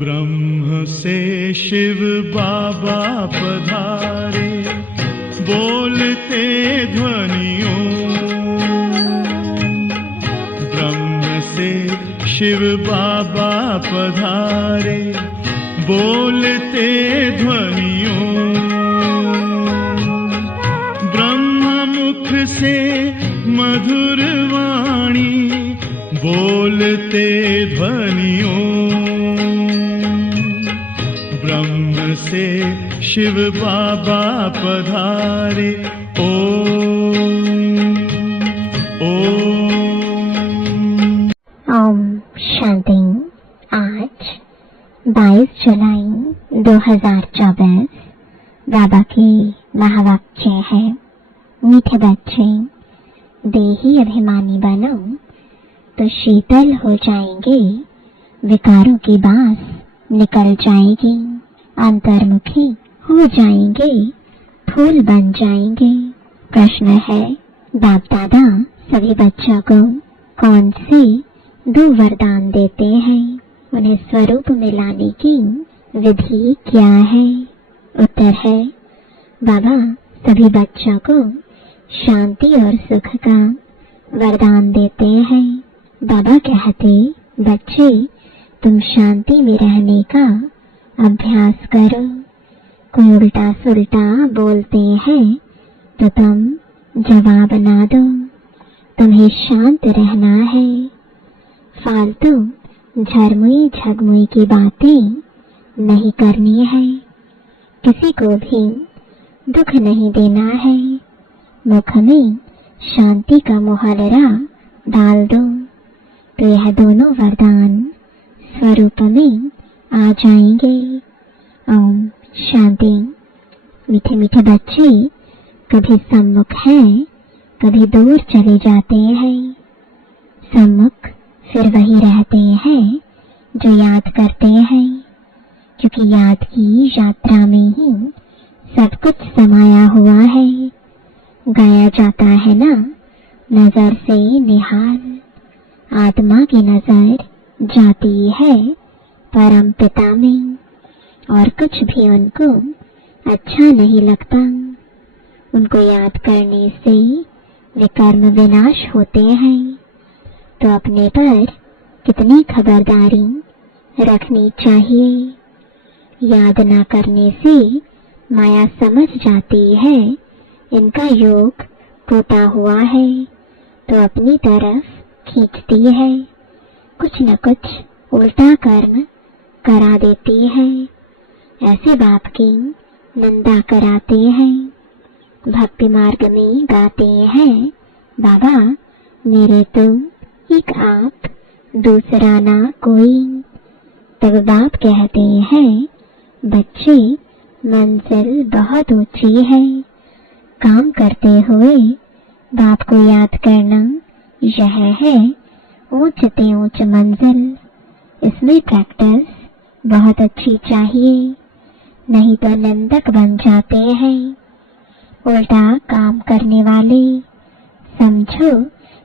ब्रह्म से शिव बाबा पधारे, बोलते ध्वनियों। ब्रह्म से शिव बाबा पधारे, बोलते ध्वनियों। ब्रह्म मुख से मधुर वाणी, बोलते ध्वनियों। ब्रह्म से शिव बाबा पधारे, ओम शांति। आज 22 जुलाई 2024 बाबा की महावाक्य है, मीठे बच्चे, देही अभिमानी बनो तो शीतल हो जाएंगे, विकारों की बांस निकल जाएगी, अंतर्मुखी हो जाएंगे, फूल बन जाएंगे। प्रश्न है, बाप दादा सभी बच्चों को कौन से 2 वरदान देते हैं? उन्हें स्वरूप में लाने की विधि क्या है? उत्तर है, बाबा सभी बच्चों को शांति और सुख का वरदान देते हैं। बाबा कहते, बच्चे तुम शांति में रहने का अभ्यास करो। कोई उल्टा सुल्टा बोलते हैं तो तुम जवाब ना दो। तुम्हें शांत रहना है। फालतू झरमुई झगमुई की बातें नहीं करनी है। किसी को भी दुख नहीं देना है। मुख में शांति का मुहावरा डाल दो तो यह दोनों वरदान स्वरूप में आ जाएंगे। ओम शांति। मीठे मीठे बच्चे कभी सम्मुख हैं, कभी दूर चले जाते हैं। सम्मुख फिर वही रहते हैं जो याद करते हैं, क्योंकि याद की यात्रा में ही सब कुछ समाया हुआ है। गाया जाता है ना, नजर से निहाल, आत्मा की नजर जाती है परम पिता में, और कुछ भी उनको अच्छा नहीं लगता। उनको याद करने से वे कर्म विनाश होते हैं। तो अपने पर कितनी खबरदारी रखनी चाहिए। याद ना करने से माया समझ जाती है इनका योग टूटा हुआ है, तो अपनी तरफ खींचती है। कुछ न कुछ उल्टा कर्म करा देती है। ऐसे बाप की निंदा कराते हैं। भक्ति मार्ग में गाते हैं, बाबा मेरे तुम एक आप, दूसरा ना कोई। तब बाप कहते हैं, बच्चे मंजिल बहुत ऊंची है। काम करते हुए बाप को याद करना, यह है ऊंच से ऊंच मंजिल। इसमें प्रैक्टिस बहुत अच्छी चाहिए, नहीं तो निंदक बन जाते हैं। उल्टा काम करने वाले। समझो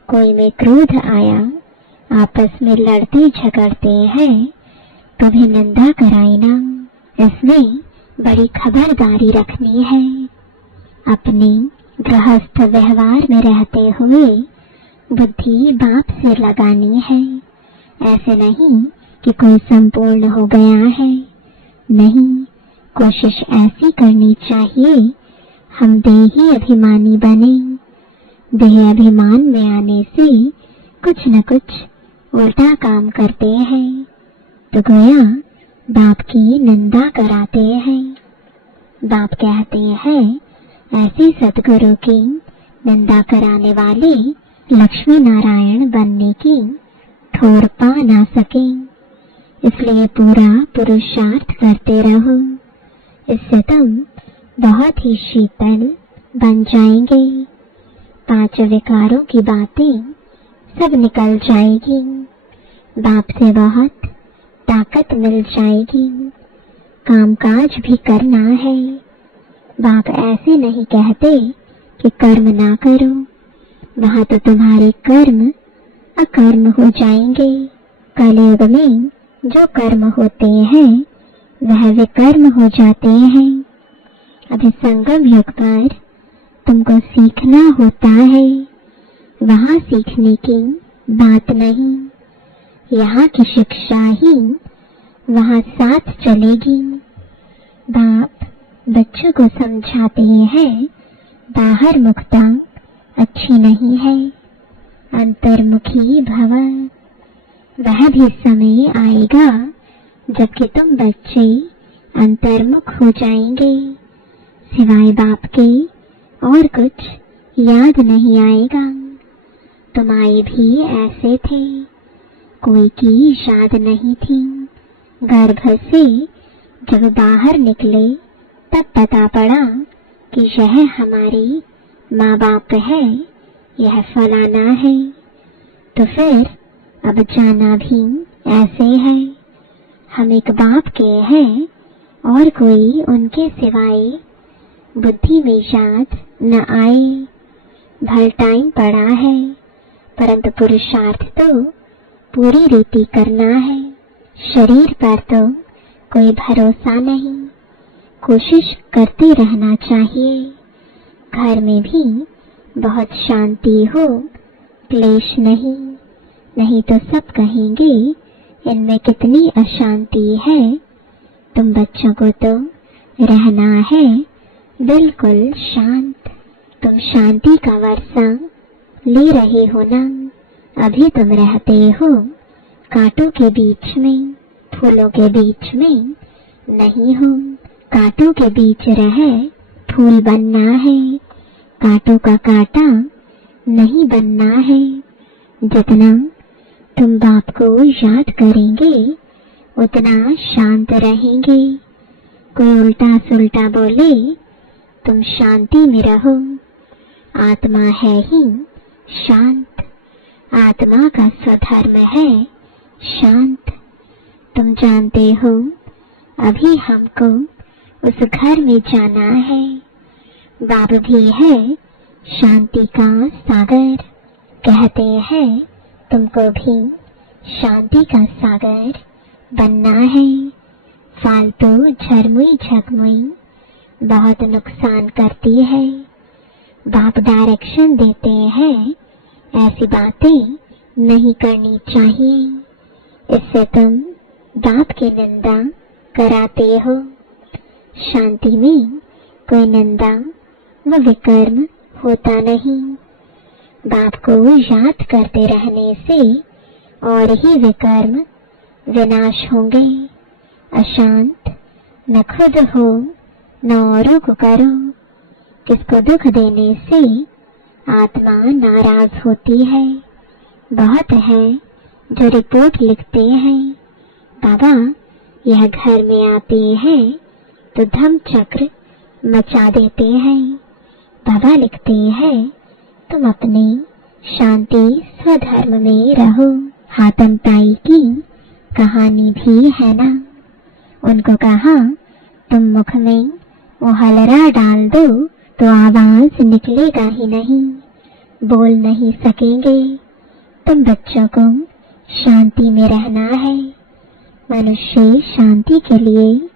कोई में क्रोध आया, आपस में लड़ते झगड़ते हैं, तो भी निंदा कराई ना। इसमें बड़ी खबरदारी रखनी है। अपने गृहस्थ व्यवहार में रहते हुए बुद्धि बाप से लगानी है। ऐसे नहीं कि कोई संपूर्ण हो गया है, नहीं, कोशिश ऐसी करनी चाहिए हम देही अभिमानी बने। देह अभिमान में आने से कुछ न कुछ उल्टा काम करते हैं, तो गोया बाप की निंदा कराते हैं। बाप कहते हैं, ऐसे सद्गुरु की निंदा कराने वाले लक्ष्मी नारायण बनने की ठोर पा ना सके। इसलिए पूरा पुरुषार्थ करते रहो। इससे तुम बहुत ही शीतल बन जाएंगे। उच्च विकारों की बातें सब निकल जाएगी। बाप से बहुत ताकत मिल जाएगी। कामकाज भी करना है। बाप ऐसे नहीं कहते कि कर्म ना करो, वहां तो तुम्हारे कर्म अकर्म हो जाएंगे। कलयुग में जो कर्म होते हैं वह विकर्म हो जाते हैं। अभी संगम युग पर तुमको सीखना होता है, वहां सीखने की बात नहीं। यहाँ की शिक्षा ही वहां साथ चलेगी। बाप बच्चों को समझाते हैं बाहर मुखता अच्छी नहीं है, अंतर्मुखी भव। वह भी समय आएगा जबकि तुम बच्चे अंतर्मुख हो जाएंगे। सिवाय बाप के और कुछ याद नहीं आएगा। तुम आए भी ऐसे थे, कोई की याद नहीं थी। गर्भ से जब बाहर निकले तब पता पड़ा कि यह हमारे माँ बाप है, यह फलाना है। तो फिर अब जाना भी ऐसे है। हम एक बाप के हैं और कोई उनके सिवाय बुद्धि में याद न आए। भर टाइम पड़ा है, परंतु पुरुषार्थ तो पूरी रीति करना है। शरीर पर तो कोई भरोसा नहीं, कोशिश करते रहना चाहिए। घर में भी बहुत शांति हो, क्लेश नहीं, नहीं तो सब कहेंगे इनमें कितनी अशांति है। तुम बच्चों को तो रहना है बिल्कुल शांत। तुम शांति का वर्षा ले रहे हो ना। अभी तुम रहते हो कांटों के बीच में, फूलों के बीच में नहीं हो। कांटों के बीच रह फूल बनना है, कांटों का कांटा नहीं बनना है। जितना तुम बाप को याद करेंगे उतना शांत रहेंगे। कोई उल्टा सुल्टा बोले तुम शांति में रहो। आत्मा है ही शांत, आत्मा का स्वधर्म है शांत। तुम जानते हो अभी हमको उस घर में जाना है। बाप भी है शांति का सागर। कहते हैं तुमको भी शांति का सागर बनना है। फालतू झरमुई झकमुई बहुत नुकसान करती है। बाप डायरेक्शन देते हैं ऐसी बातें नहीं करनी चाहिए। इससे तुम बाप की निंदा कराते हो। शांति में कोई निंदा व विकर्म होता नहीं। बाप को याद करते रहने से और ही विकर्म विनाश होंगे। अशांत न खुद हो न औरों को करो। किसको दुख देने से आत्मा नाराज होती है। बहुत है जो रिपोर्ट लिखते हैं, बाबा यह घर में आते हैं तो धम चक्र मचा देते हैं। बाबा लिखते हैं तुम अपने शांति स्वधर्म में रहो। हातम ताई की कहानी भी है ना। उनको कहा तुम मुख में वो हलरा डाल दो तो आवाज निकलेगा ही नहीं, बोल नहीं सकेंगे। तुम बच्चों को शांति में रहना है। मनुष्य शांति के लिए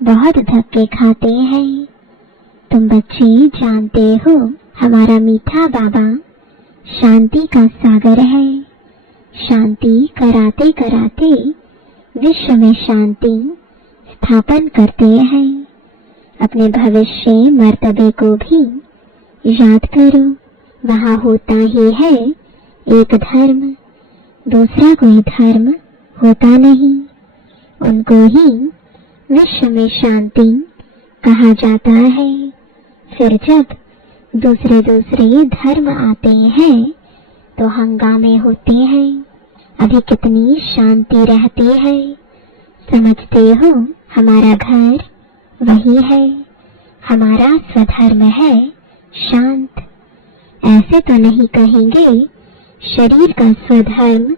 बहुत धक्के खाते हैं। तुम बच्चे जानते हो हमारा मीठा बाबा शांति का सागर है। शांति कराते कराते विश्व में शांति स्थापन करते हैं। अपने भविष्य मर्तबे को भी याद करो। वहाँ होता ही है एक धर्म, दूसरा कोई धर्म होता नहीं। उनको ही विश्व में शांति कहा जाता है। फिर जब दूसरे दूसरे धर्म आते हैं तो हंगामे होते हैं। अभी कितनी शांति रहती है। समझते हो हमारा घर वही है, हमारा स्वधर्म है शांत। ऐसे तो नहीं कहेंगे शरीर का स्वधर्म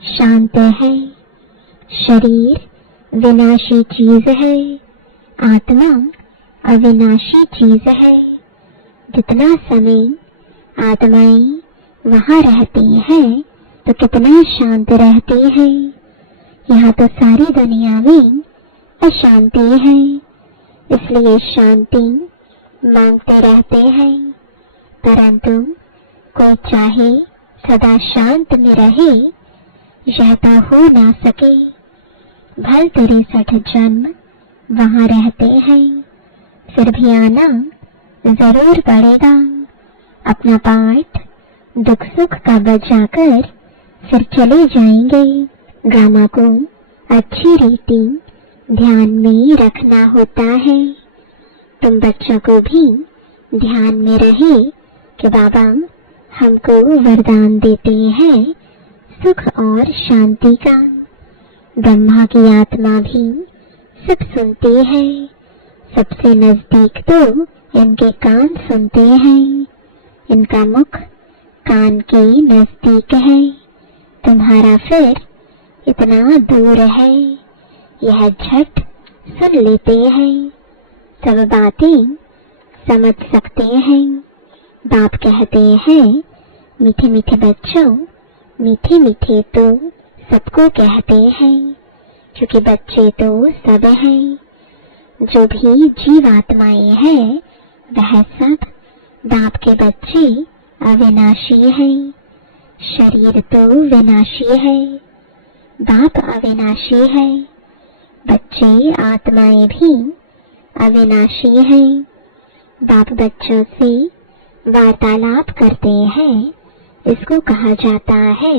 शांत है। शरीर विनाशी चीज है, आत्मा अविनाशी चीज है। जितना समय आत्माएं वहाँ रहती हैं तो कितना शांत रहती है। यहाँ तो सारी दुनिया में अशांति है, इसलिए शांति मांगते रहते हैं। परंतु कोई चाहे सदा शांत में रहे, यह तो हो ना सके। भल 63 जन्म वहाँ रहते हैं, फिर भी आना जरूर पड़ेगा। अपना पाठ दुख सुख का बजाकर फिर चले जाएंगे। ड्रामा को अच्छी रीति ध्यान में रखना होता है। तुम बच्चों को भी ध्यान में रहे कि बाबा हमको वरदान देते हैं सुख और शांति का। ब्रह्मा की आत्मा भी सब सुनती है। सबसे नजदीक तो इनके कान सुनते हैं, इनका मुख कान के नजदीक है। तुम्हारा फिर इतना दूर है, यह झट सुन लेते हैं, सब बातें समझ सकते हैं। बाप कहते हैं मीठे मीठे बच्चों, मीठे मीठे तो सबको कहते हैं, क्योंकि बच्चे तो सब हैं। जो भी जीवात्माएं हैं वह सब बाप के बच्चे अविनाशी हैं। शरीर तो विनाशी है, बाप अविनाशी है। बच्चे आत्माएं भी अविनाशी हैं। बाप बच्चों से वार्तालाप करते हैं, इसको कहा जाता है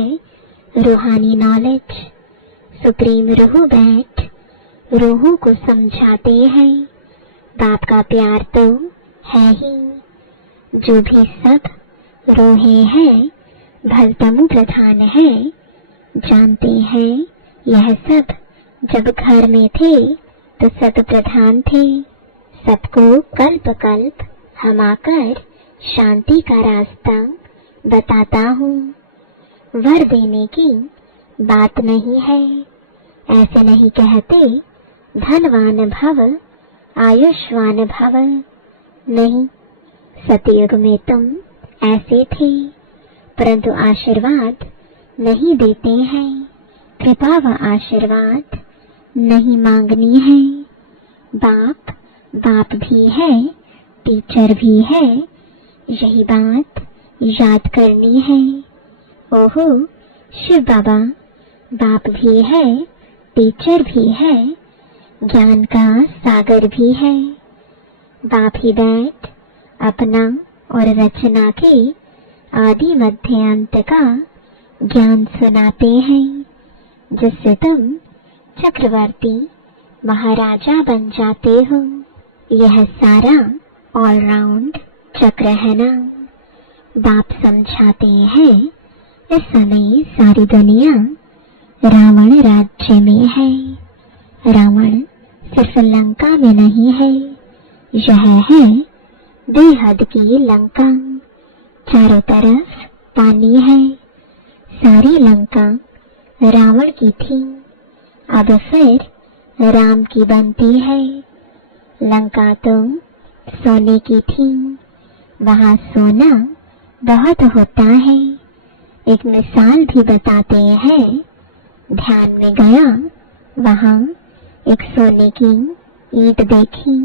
रूहानी नॉलेज। सुप्रीम रूह बैठ रूहों को समझाते हैं। बाप का प्यार तो है ही। जो भी सब रोहे हैं भलतमु प्रधान है, जानते हैं यह सब जब घर में थे तो सत प्रधान थे। सबको कल्प कल्प हम आकर शांति का रास्ता बताता हूँ। वर देने की बात नहीं है, ऐसे नहीं कहते धनवान भव आयुष्वान भव। नहीं, सतयुग में तुम ऐसे थे, परंतु आशीर्वाद नहीं देते हैं। कृपा व आशीर्वाद नहीं मांगनी है। बाप बाप भी है, टीचर भी है, यही बात याद करनी है। ओहो शिव बाबा बाप भी है, टीचर भी है, ज्ञान का सागर भी है। बाप ही बैठ अपना और रचना के आदि मध्य अंत का ज्ञान सुनाते हैं, जिससे तुम चक्रवर्ती महाराजा बन जाते हो। यह सारा ऑलराउंड चक्र है ना। बाप समझाते हैं इस समय सारी दुनिया रावण राज्य में है। रावण सिर्फ लंका में नहीं है, यह है बेहद की लंका। चारों तरफ पानी है। सारी लंका रावण की थी, अब फिर राम की बनती है। लंका तो सोने की थी, वहाँ सोना बहुत होता है। एक मिसाल भी बताते हैं। ध्यान में गया, वहाँ एक सोने की ईंट देखी।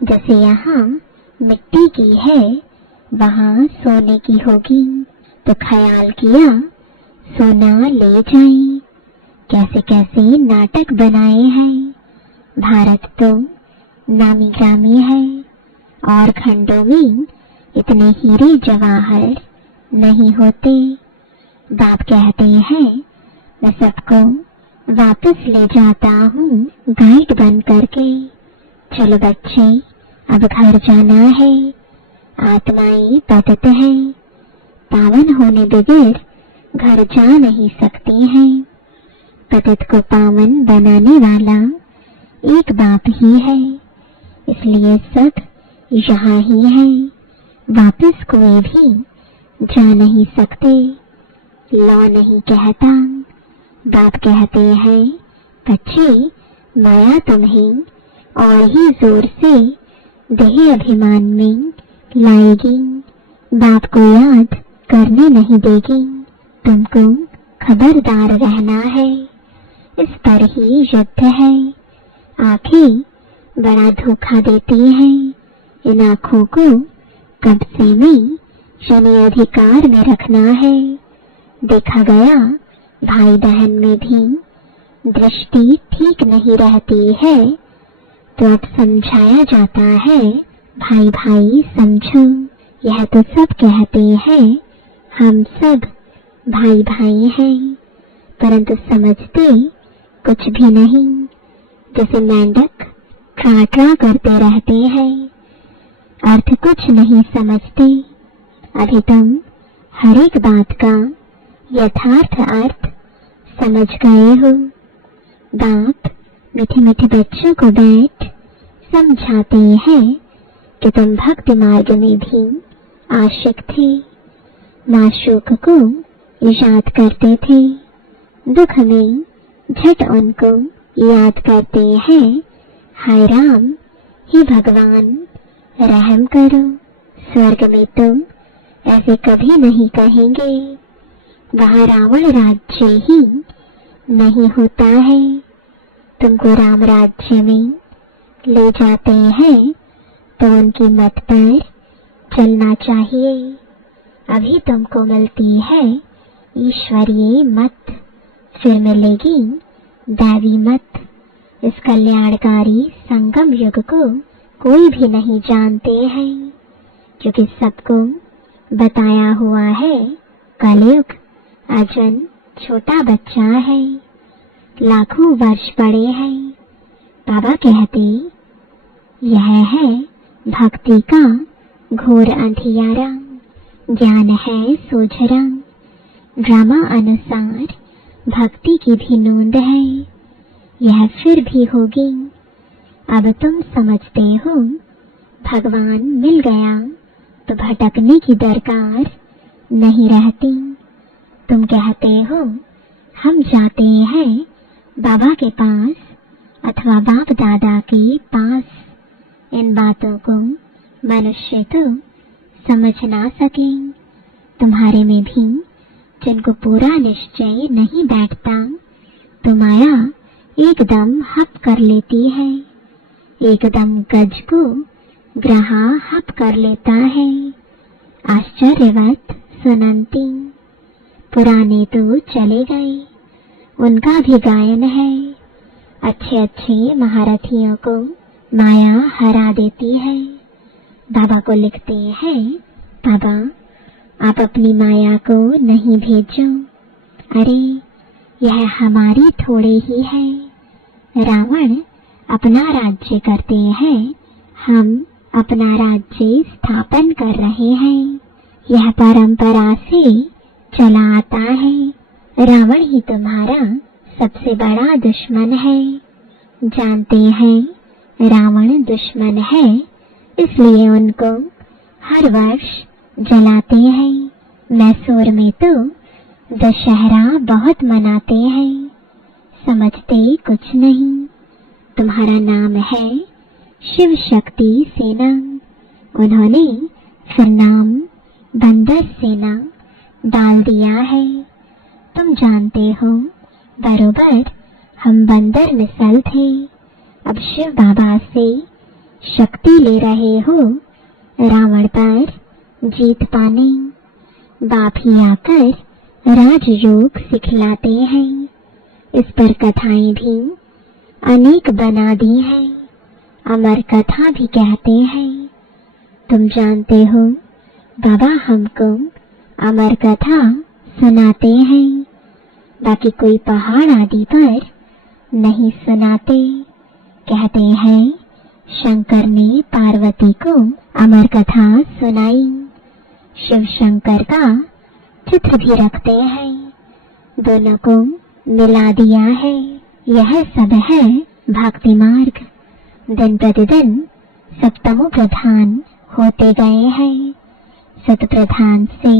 जैसे यहाँ मिट्टी की है, वहाँ सोने की होगी, तो ख्याल किया सोना ले जाए। कैसे कैसे नाटक बनाए हैं। भारत तो नामी ग्रामी है, और खंडों में इतने हीरे जवाहर नहीं होते। बाप कहते हैं मैं सबको वापस ले जाता हूँ गाइड बन करके। चलो बच्चे, अब घर जाना है। आत्माएं पतित हैं, पावन होने बगैर घर जा नहीं सकती हैं। पतित को पावन बनाने वाला एक बाप ही है, इसलिए सब यहाँ ही है। वापस कोई भी जा नहीं सकते, लौ नहीं कहता। बाप कहते हैं, बच्चे माया तुम्हें और ही जोर से देह अभिमान में लाएगी, बाप को याद करने नहीं देगी। तुमको खबरदार रहना है, इस पर ही युद्ध है। आंखें बड़ा धोखा देती हैं, इन आंखों को कब्जे में शनि अधिकार में रखना है। देखा गया भाई बहन में भी दृष्टि ठीक नहीं रहती है, तो अब समझाया जाता है, भाई भाई समझो, यह तो सब कहते हैं हम सब भाई भाई हैं, परंतु समझते कुछ भी नहीं। जैसे मेंढक ट्रा ट्रा करते रहते हैं, अर्थ कुछ नहीं समझते। अभी तुम हर एक बात का यथार्थ अर्थ समझ गए हो। बाप मीठे मीठे बच्चों को बैठ समझाते हैं कि तुम भक्ति मार्ग में भी आशिक थे, माशूक को याद करते थे, दुख में झट उनको याद करते हैं। हाय राम, हे भगवान रहम करो। स्वर्ग में तुम ऐसे कभी नहीं कहेंगे, वहाँ रावण राज्य ही नहीं होता है। तुमको राम राज्य में ले जाते हैं तो उनकी मत पर चलना चाहिए। अभी तुमको मिलती है ईश्वरीय मत, फिर मिलेगी दैवी मत। इस कल्याणकारी संगम युग को कोई भी नहीं जानते हैं, क्योंकि सबको बताया हुआ है कलयुग अजन छोटा बच्चा है, लाखों वर्ष बड़े हैं। बाबा कहते, यह है भक्ति का घोर अंधियारा, ज्ञान है सोझरा। ड्रामा अनुसार भक्ति की भी नोंद है, यह फिर भी होगी। अब तुम समझते हो भगवान मिल गया तो भटकने की दरकार नहीं रहती। तुम कहते हो हम जाते हैं बाबा के पास अथवा बाप दादा के पास। इन बातों को मनुष्य तो समझ ना सके। तुम्हारे में भी जिनको पूरा निश्चय नहीं बैठता, तो माया एकदम हप कर लेती है, एकदम गज को ग्रहा हप कर लेता है। आश्चर्यवत सुनंती, पुराने तो चले गए, उनका भी गायन है। अच्छे अच्छे महारथियों को माया हरा देती है। बाबा को लिखते हैं, बाबा आप अपनी माया को नहीं भेजो, अरे यह हमारी थोड़े ही है। रावण अपना राज्य करते हैं, हम अपना राज्य स्थापन कर रहे हैं। यह परंपरा से चला आता है। रावण ही तुम्हारा सबसे बड़ा दुश्मन है। जानते हैं रावण दुश्मन है, इसलिए उनको हर वर्ष जलाते हैं। मैसूर में तो दशहरा बहुत मनाते हैं, समझते कुछ नहीं। तुम्हारा नाम है शिव शक्ति सेना, उन्होंने फिर नाम बंदर सेना डाल दिया है। तुम जानते हो बरोबर हम बंदर मिसल थे, अब शिव बाबा से शक्ति ले रहे हो रावण पर जीत पाने। बाप ही आकर राजयोग सिखलाते हैं। इस पर कथाएं भी अनेक बना दी हैं, अमर कथा भी कहते हैं। तुम जानते हो बाबा हमको अमर कथा सुनाते हैं, बाकी कोई पहाड़ आदि पर नहीं सुनाते। कहते हैं शंकर ने पार्वती को अमर कथा सुनाई। शिव शंकर का चित्र भी रखते हैं, दोनों को मिला दिया है। यह सब है भक्ति मार्ग। दिन प्रतिदिन सब तमो प्रधान होते गए हैं। सत प्रधान से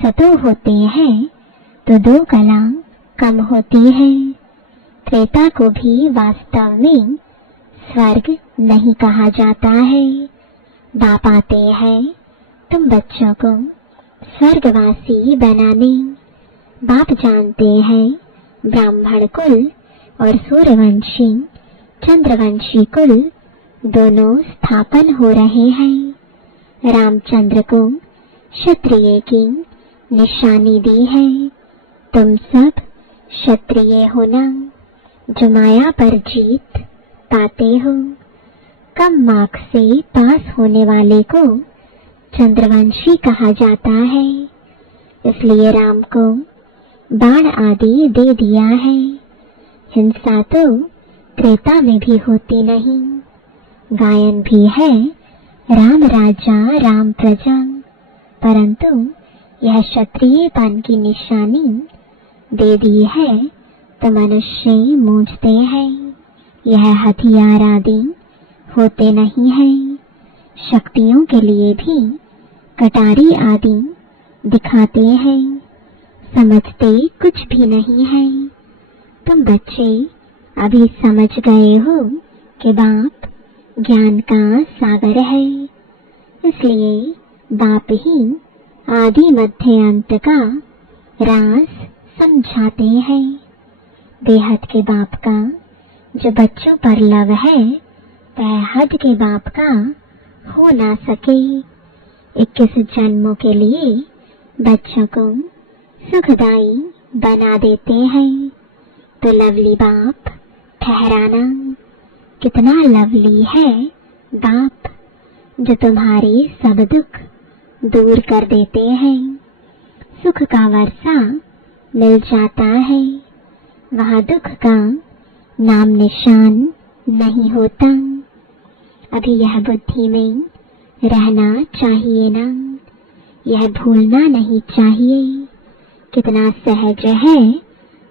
सतो होते हैं तो दो कला कम होती है। त्रेता को भी वास्तव में स्वर्ग नहीं कहा जाता है। बाप आते हैं तुम बच्चों को स्वर्गवासी बनाने। बाप जानते हैं ब्राह्मण कुल और सूर्यवंशी चंद्रवंशी कुल दोनों स्थापन हो रहे हैं। रामचंद्र को क्षत्रिय की निशानी दी है। तुम सब क्षत्रिय हो ना, जो माया पर जीत पाते हो। कम मार्क्स से पास होने वाले को चंद्रवंशी कहा जाता है। इसलिए राम को बाण आदि दे दिया है। हिंसा तो त्रेता में भी होती नहीं। गायन भी है राम राजा राम प्रजा, परंतु यह क्षत्रियपन की निशानी दे दी है तो मनुष्य मूंझते हैं। यह हथियार आदि होते नहीं हैं। शक्तियों के लिए भी कटारी आदि दिखाते हैं। समझते कुछ भी नहीं है। तुम बच्चे अभी समझ गए हो कि बाप ज्ञान का सागर है। इसलिए बाप ही आदि मध्य अंत का राज समझाते हैं। बेहद के बाप का जो बच्चों पर लव है वह हद के बाप का हो ना सके। 21 जन्मों के लिए बच्चों को सुखदाई बना देते हैं। तो लवली बाप ठहराना, कितना लवली है बाप जो तुम्हारे सब दुख दूर कर देते हैं। सुख का वर्षा मिल जाता है, वहाँ दुख का नाम निशान नहीं होता। अभी यह बुद्धि में रहना चाहिए ना, यह भूलना नहीं चाहिए। कितना सहज है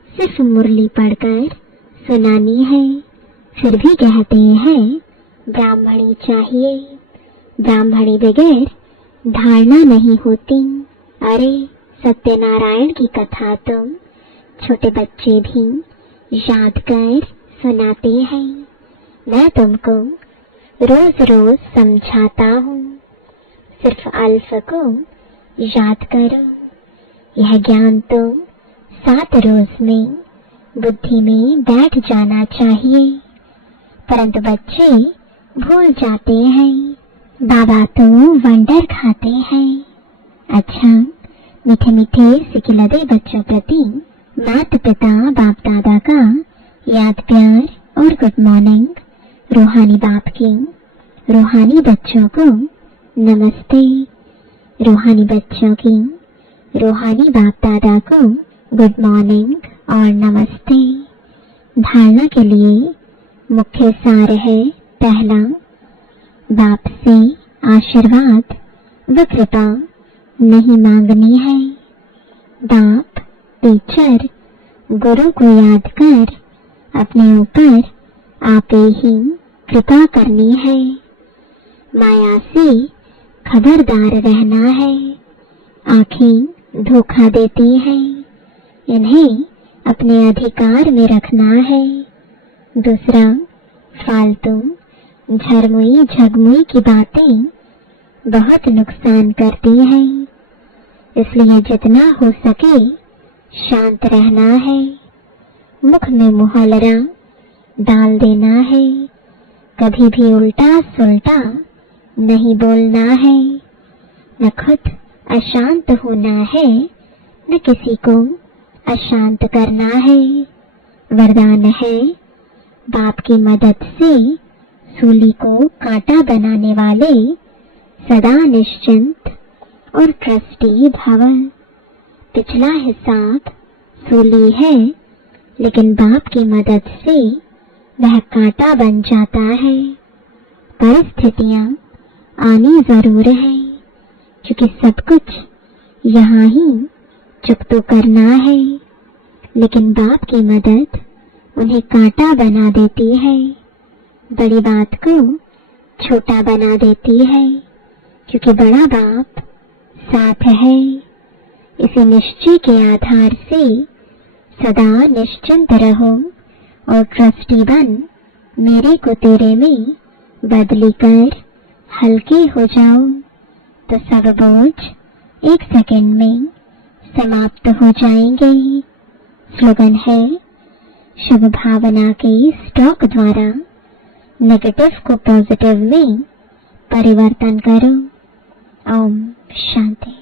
सिर्फ मुरली पढ़कर सुनानी है। फिर भी कहते हैं ब्राह्मणी चाहिए। ब्राह्मणी बगैर धारणा नहीं होती। अरे सत्यनारायण की कथा तो छोटे बच्चे भी याद कर सुनाते हैं। मैं तुमको रोज रोज समझाता हूँ, सिर्फ अल्फ को याद करो। यह ज्ञान तो 7 रोज में बुद्धि में बैठ जाना चाहिए, परंतु बच्चे भूल जाते हैं। बाबा तो वंडर खाते हैं। अच्छा, मीठे मीठे सिकिलदे बच्चों प्रति माता पिता बाप दादा का याद प्यार और गुड मॉर्निंग। रूहानी बाप की रूहानी बच्चों को नमस्ते। रूहानी बच्चों की रूहानी बाप दादा को गुड मॉर्निंग और नमस्ते। धारणा के लिए मुख्य सार है, पहला, बाप से आशीर्वाद व कृपा नहीं मांगनी है। बाप टीचर गुरु को याद कर अपने ऊपर आपे ही कृपा करनी है। माया से खबरदार रहना है। आँखें धोखा देती हैं, इन्हें अपने अधिकार में रखना है। दूसरा, फालतू झरमुई झगमुई की बातें बहुत नुकसान करती हैं, इसलिए जितना हो सके शांत रहना है। मुख में मुहालरा डाल देना है। कभी भी उल्टा सुलटा नहीं बोलना है। न खुद अशांत होना है, न किसी को अशांत करना है। वरदान है, बाप की मदद से सूली को कांटा बनाने वाले सदा निश्चिंत और ट्रस्टी भव। पिछला हिसाब सूली है, लेकिन बाप की मदद से वह कांटा बन जाता है। परिस्थितियां आनी जरूर है, क्योंकि सब कुछ यहाँ ही चुप तो करना है, लेकिन बाप की मदद उन्हें कांटा बना देती है। बड़ी बात को छोटा बना देती है, क्योंकि बड़ा बाप साथ है। इसी निश्चय के आधार से सदा निश्चिंत रहो और ट्रस्टी बन मेरे को तेरे में बदली कर हल्के हो जाओ, तो सब बोझ 1 सेकंड में समाप्त हो जाएंगे। स्लोगन है, शुभ भावना के स्टॉक द्वारा नेगेटिव को पॉजिटिव में परिवर्तन करो। ओम शांति।